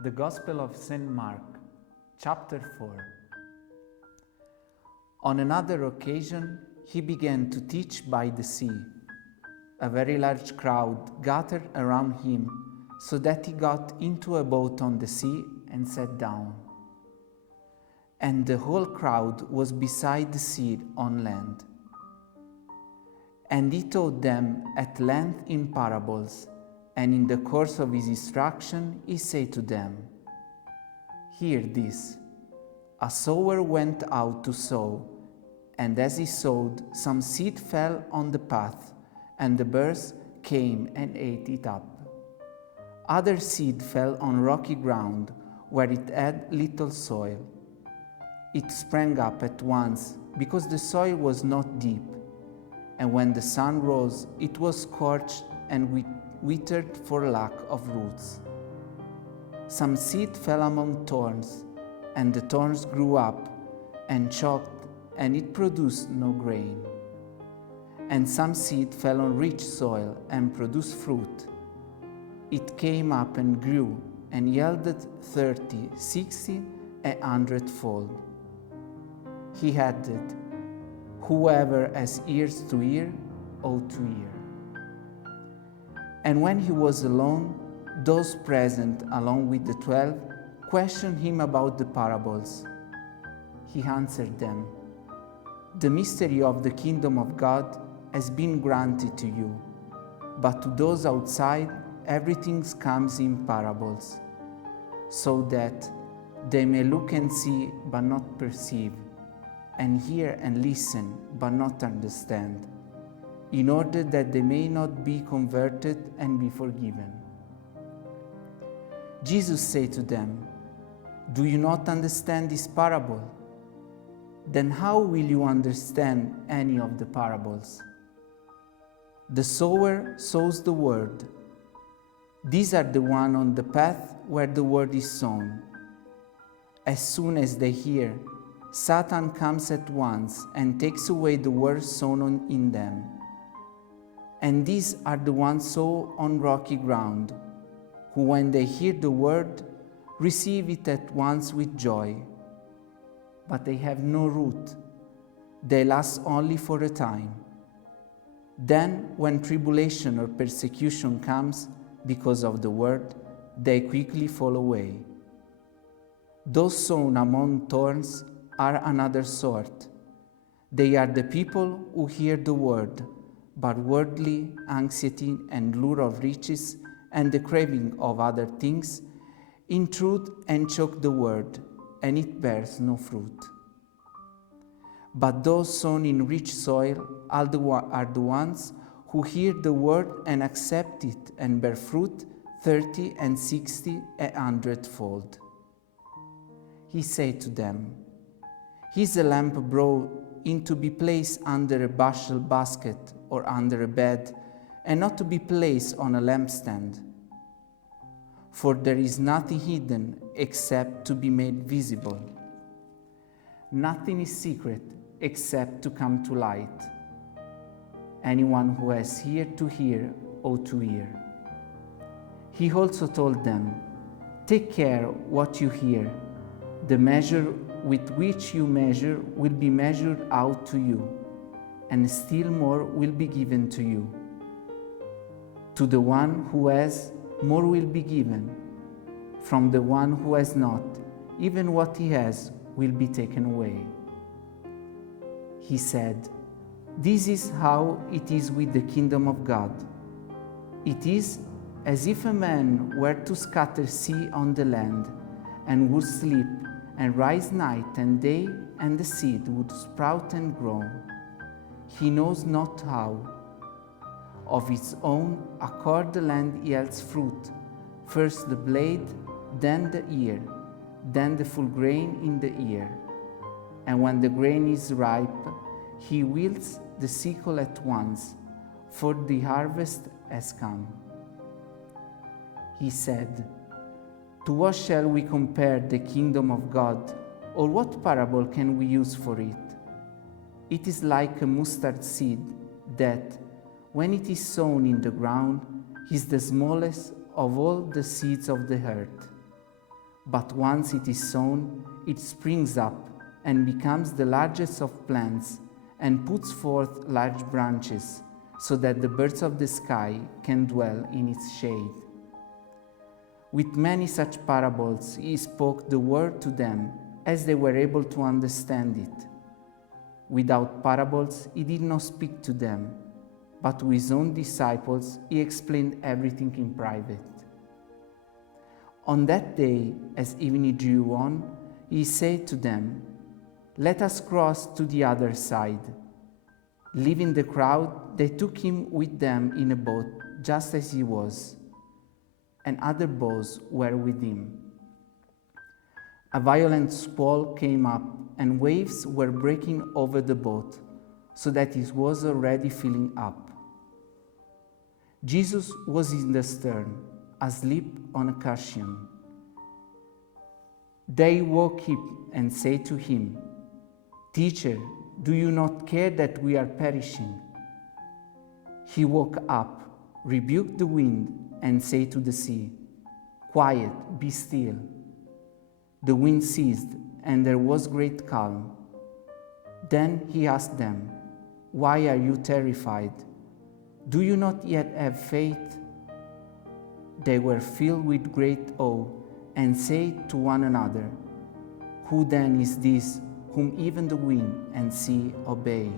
The Gospel of St. Mark, chapter 4. On another occasion, he began to teach by the sea. A very large crowd gathered around him, so that he got into a boat on the sea and sat down. And the whole crowd was beside the sea on land. And he taught them at length in parables, and in the course of his instruction he said to them, "Hear this. A sower went out to sow, and as he sowed, some seed fell on the path, and the birds came and ate it up. Other seed fell on rocky ground, where it had little soil. It sprang up at once, because the soil was not deep, and when the sun rose, it was scorched and withered for lack of roots. Some seed fell among thorns, and the thorns grew up and choked, and it produced no grain. And some seed fell on rich soil and produced fruit. It came up and grew, and yielded 30, 60, 100-fold." He added, "Whoever has ears to hear, ought to hear." And when he was alone, those present, along with the 12, questioned him about the parables. He answered them, "The mystery of the kingdom of God has been granted to you, but to those outside everything comes in parables, so that they may look and see but not perceive, and hear and listen but not understand, in order that they may not be converted and be forgiven." Jesus said to them, "Do you not understand this parable? Then how will you understand any of the parables? The sower sows the word. These are the ones on the path where the word is sown. As soon as they hear, Satan comes at once and takes away the word sown in them. And these are the ones sown on rocky ground, who when they hear the word, receive it at once with joy. But they have no root. They last only for a time. Then, when tribulation or persecution comes because of the word, they quickly fall away. Those sown among thorns are another sort. They are the people who hear the word, but worldly anxiety and lure of riches and the craving of other things intrude and choke the word, and it bears no fruit. But those sown in rich soil are the ones who hear the word and accept it and bear fruit 30 and 60 and 100-fold. He said to them, "Is a lamp brought in to be placed under a bushel basket or under a bed, and not to be placed on a lampstand? For there is nothing hidden except to be made visible. Nothing is secret except to come to light. Anyone who has ear to hear ought to hear." He also told them, "Take care what you hear. The measure with which you measure will be measured out to you, and still more will be given to you. To the one who has, more will be given. From the one who has not, even what he has will be taken away." He said, "This is how it is with the kingdom of God. It is as if a man were to scatter seed on the land, and would sleep and rise night and day, and the seed would sprout and grow. He knows not how. Of its own accord the land yields fruit, first the blade, then the ear, then the full grain in the ear. And when the grain is ripe, he wields the sickle at once, for the harvest has come." He said, "To what shall we compare the kingdom of God, or what parable can we use for it? It is like a mustard seed that, when it is sown in the ground, is the smallest of all the seeds of the earth. but once it is sown, it springs up and becomes the largest of plants and puts forth large branches, so that the birds of the sky can dwell in its shade. With many such parables he spoke the word to them as they were able to understand it. Without parables he did not speak to them, but to his own disciples he explained everything in private. On that day, as evening drew on, he said to them, "Let us cross to the other side." Leaving the crowd, they took him with them in a boat, just as he was, and other boats were with him. A violent squall came up, and waves were breaking over the boat, so that it was already filling up. Jesus was in the stern, asleep on a cushion. They woke him and said to him, "Teacher, do you not care that we are perishing?" He woke up, rebuked the wind, and said to the sea, "Quiet, be still." The wind ceased, and there was great calm. Then he asked them, "Why are you terrified? Do you not yet have faith?" They were filled with great awe and said to one another, "Who then is this whom even the wind and sea obey?"